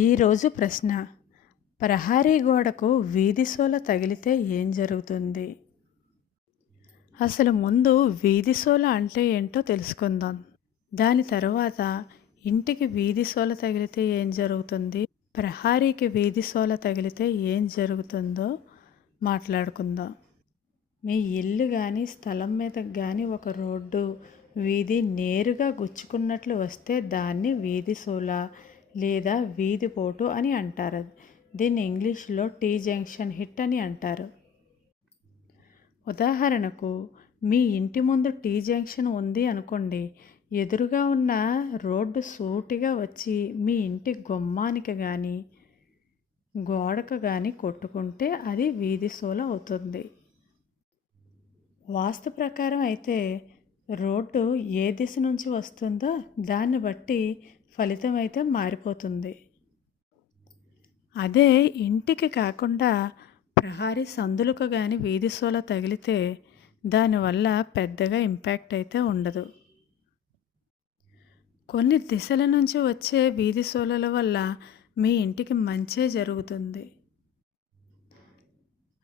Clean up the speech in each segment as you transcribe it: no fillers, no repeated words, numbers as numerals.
ఈరోజు ప్రశ్న: ప్రహరీ గోడకు వీధి సోల తగిలితే ఏం జరుగుతుంది? అసలు ముందు వీధి సోల అంటే ఏంటో తెలుసుకుందాం. దాని తర్వాత ఇంటికి వీధి సోల తగిలితే ఏం జరుగుతుంది, ప్రహరీకి వీధి సోల తగిలితే ఏం జరుగుతుందో మాట్లాడుకుందాం. మీ ఇల్లు కానీ స్థలం మీదకి కానీ ఒక రోడ్డు, వీధి నేరుగా గుచ్చుకున్నట్లు వస్తే దాన్ని వీధి సోల లేదా వీధి పోటు అని అంటారు. దీన్ని ఇంగ్లీష్లో టీ జంక్షన్ హిట్ అని అంటారు. ఉదాహరణకు, మీ ఇంటి ముందు టీ జంక్షన్ ఉంది అనుకోండి. ఎదురుగా ఉన్న రోడ్డు సూటిగా వచ్చి మీ ఇంటి గుమ్మానికి కానీ గోడకు కానీ కొట్టుకుంటే అది వీధి సోల అవుతుంది. వాస్తు ప్రకారం అయితే రోడ్డు ఏ దిశ నుంచి వస్తుందో దాన్ని బట్టి ఫలితం అయితే మారిపోతుంది. అదే ఇంటికి కాకుండా ప్రహరీ సందులకు కానీ వీధి సోల తగిలితే దానివల్ల పెద్దగా ఇంపాక్ట్ అయితే ఉండదు. కొన్ని దిశల నుంచి వచ్చే వీధి సోలల వల్ల మీ ఇంటికి మంచే జరుగుతుంది.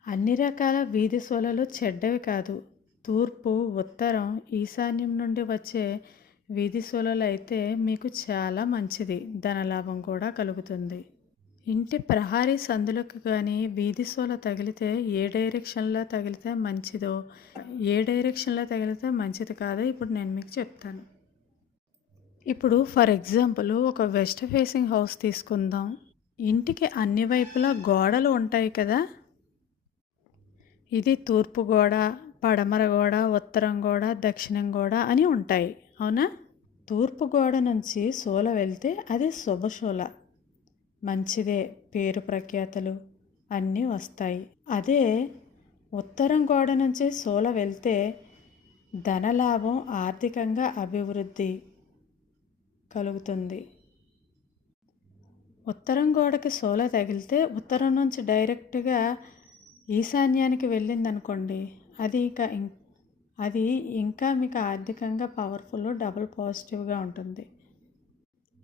అన్ని రకాల వీధి సోలలు చెడ్డవి కాదు. తూర్పు, ఉత్తరం, ఈశాన్యం నుండి వచ్చే వీధి సోలలు అయితే మీకు చాలా మంచిది, ధనలాభం కూడా కలుగుతుంది. ఇంటి ప్రహరీ సందులకు కానీ వీధి సోల తగిలితే ఏ డైరెక్షన్లో తగిలితే మంచిదో, ఏ డైరెక్షన్లో తగిలితే మంచిది కాదో ఇప్పుడు నేను మీకు చెప్తాను. ఇప్పుడు ఫర్ ఎగ్జాంపుల్ ఒక వెస్ట్ ఫేసింగ్ హౌస్ తీసుకుందాం. ఇంటికి అన్ని వైపులా గోడలు ఉంటాయి కదా. ఇది తూర్పు గోడ, పడమర గోడ, ఉత్తరం గోడ, దక్షిణం గోడ అని ఉంటాయి, అవునా? తూర్పు గోడ నుంచి సోల వెళ్తే అది శుభశూల, మంచిదే, పేరు ప్రఖ్యాతలు అన్నీ వస్తాయి. అదే ఉత్తరం గోడ నుంచి సోల వెళ్తే ధనలాభం, ఆర్థికంగా అభివృద్ధి కలుగుతుంది. ఉత్తరం గోడకి సోల తగిలితే ఉత్తరం నుంచి డైరెక్ట్గా ఈశాన్యానికి వెళ్ళిందనుకోండి, అది ఇంకా మీకు ఆర్థికంగా పవర్ఫుల్, డబుల్ పాజిటివ్గా ఉంటుంది.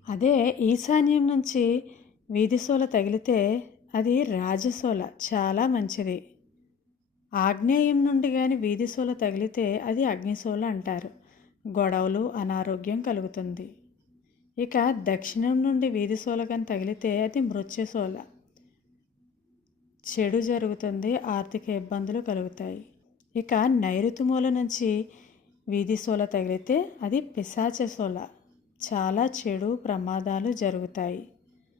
అదే ఈశాన్యం నుంచి వీధి సోల తగిలితే అది రాజసోల, చాలా మంచిది. ఆగ్నేయం నుండి కానీ వీధి సోల తగిలితే అది అగ్నిసోల అంటారు, గొడవలు, అనారోగ్యం కలుగుతుంది. ఇక దక్షిణం నుండి వీధి సోల కానీ తగిలితే అది మృత్యుసోల, చెడు జరుగుతుంది, ఆర్థిక ఇబ్బందులు కలుగుతాయి. ఇక నైరుతి మూల నుంచి వీధి సోల తగిలితే అది పిశాచ సోల, చాలా చెడు, ప్రమాదాలు జరుగుతాయి.